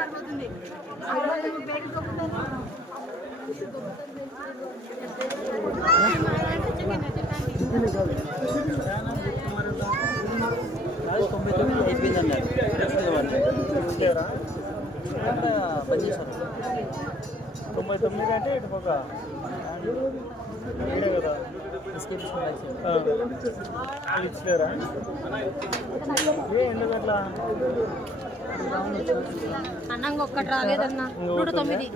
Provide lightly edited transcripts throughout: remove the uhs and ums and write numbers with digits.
అయిపోయిందన్నారు బంద్ చేశారు 99 అంటే ఇటు పక్క కదా ఇచ్చారా ఎందుకు అట్లా అన్నంగా ఒక్కటి రాలేదన్నా 109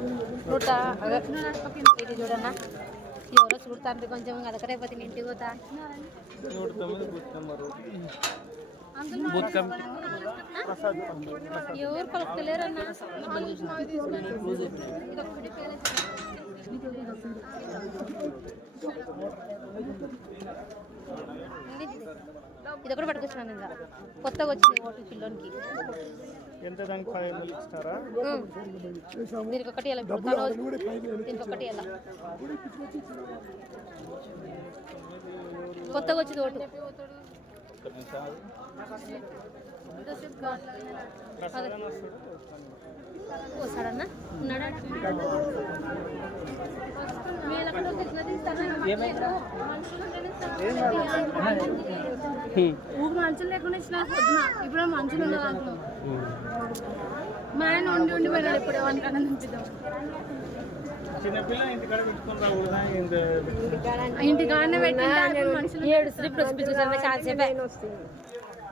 ఇది చూడన్నా ఎవరో చూడతాను కొంచెం అదకరైపోతే ఇంటికి పోతా 109 బూత్ నెంబరు ఎవరు కలుపుతలేరన్నా ఇది ఒకటి పట్టుకొచ్చినాను ఇంకా కొత్తగా వచ్చింది ఓటు పిల్లోనికి ఎంత దానికి 500 ఇస్తారా దీనికి ఒకటి ఎలా దీనికి ఒకటి ఎలా కొత్తగా వచ్చింది ఓటు వస్తాడన్నా ఉన్నాడా మంచులు లేకుండా ఇచ్చిన పొద్దున ఇప్పుడు మంచులు ఉండదు మా ఆయన ఉండి వెళ్ళాలి ఇప్పుడు ఎవరికన్నా నింపిద్దాం ఇంటికాడనే పెట్టి మనుషులు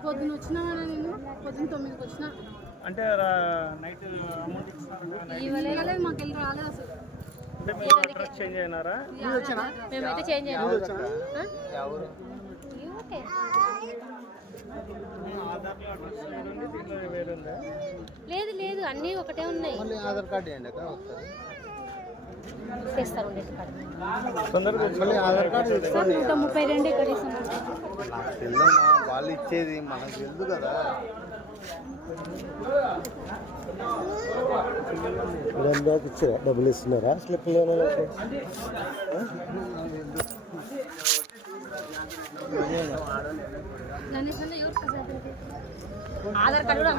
పొద్దున వచ్చినా నేను పొద్దున 9కి వచ్చిన అంటే నైట్ ఇవ్వలేదు మాకు వెళ్ళి రాలేదు అసలు అడ్రస్ చేంజ్ అయినారా మేమైతే చేంజ్ అయ్యాము లేదు లేదు అన్నీ ఒకటే ఉన్నాయి ఆధార్ కార్డు ఇవ్వండి చేస్తారు ఆధార్ కార్డు 132 ఇక్కడ వాళ్ళు ఇచ్చేది మనకు తెలుసు కదా ఇచ్చారా డబ్బులు ఇస్తున్నారా స్లిప్లు ఆధార్ కార్డు కూడా